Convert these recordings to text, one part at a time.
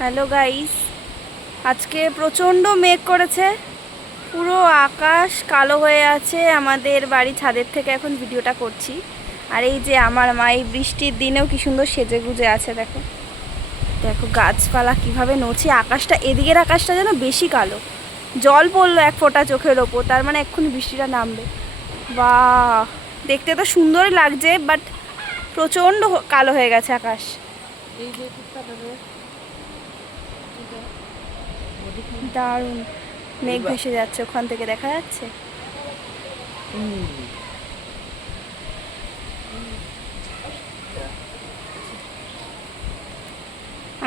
Hello guys আজকে প্রচণ্ড মেঘ করেছে। পুরো আকাশ কালো হয়ে আছে। আমাদের বাড়ি ছাদের থেকে এখন ভিডিওটা করছি। আর এই যে আমার মা এই বৃষ্টির দিনেও কি সুন্দর সেজে গুজে আছে, দেখো। দেখো, গাছপালা কীভাবে নড়ছে। আকাশটা, এদিকের আকাশটা যেন বেশি কালো। জল পড়ল এক ফোঁটা চোখের ওপর, তার মানে এক্ষুনি বৃষ্টিটা নামবে। বা দেখতে তো সুন্দরই লাগছে বাট প্রচণ্ড কালো হয়ে গেছে আকাশ। এই যে দারুণ। মেঘ ভেসে যাচ্ছে ওখান থেকে দেখা যাচ্ছে?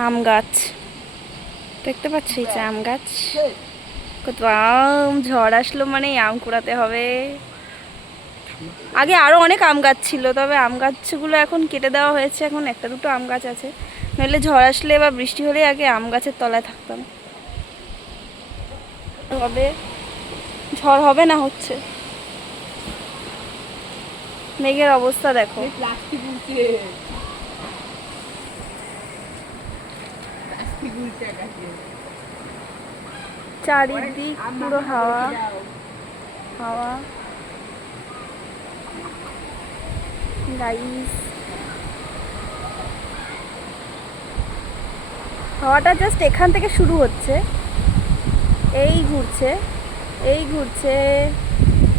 আম গাছ। দেখতে পাচ্ছি যে আম গাছ? কত আম ঝড় আসলো মানে আম কুড়াতে হবে। আগে আরও অনেক আম গাছ ছিল তবে আম গাছগুলো এখন কেটে দেওয়া হয়েছে এখন একটা দুটো আম গাছ আছে। নইলে ঝড় আসলে বা বৃষ্টি হলে আগে আম গাছের তলায় থাকতাম। হবে ঝড় হবে না হচ্ছে। মেঘের অবস্থা দেখো। চারিদিক পুরো হাওয়া। হাওয়া। গাইস হাওয়াটা জাস্ট এখান থেকে শুরু হচ্ছে। এই ঘুরছে এই ঘুরছে,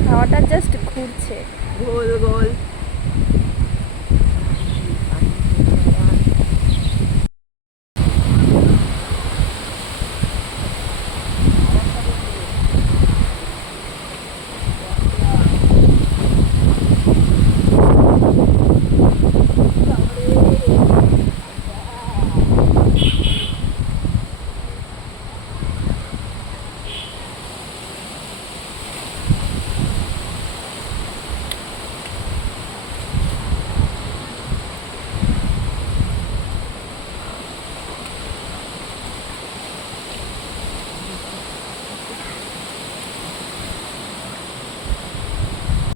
হাওয়াটা জাস্ট ঘুরছে। গোল গোল।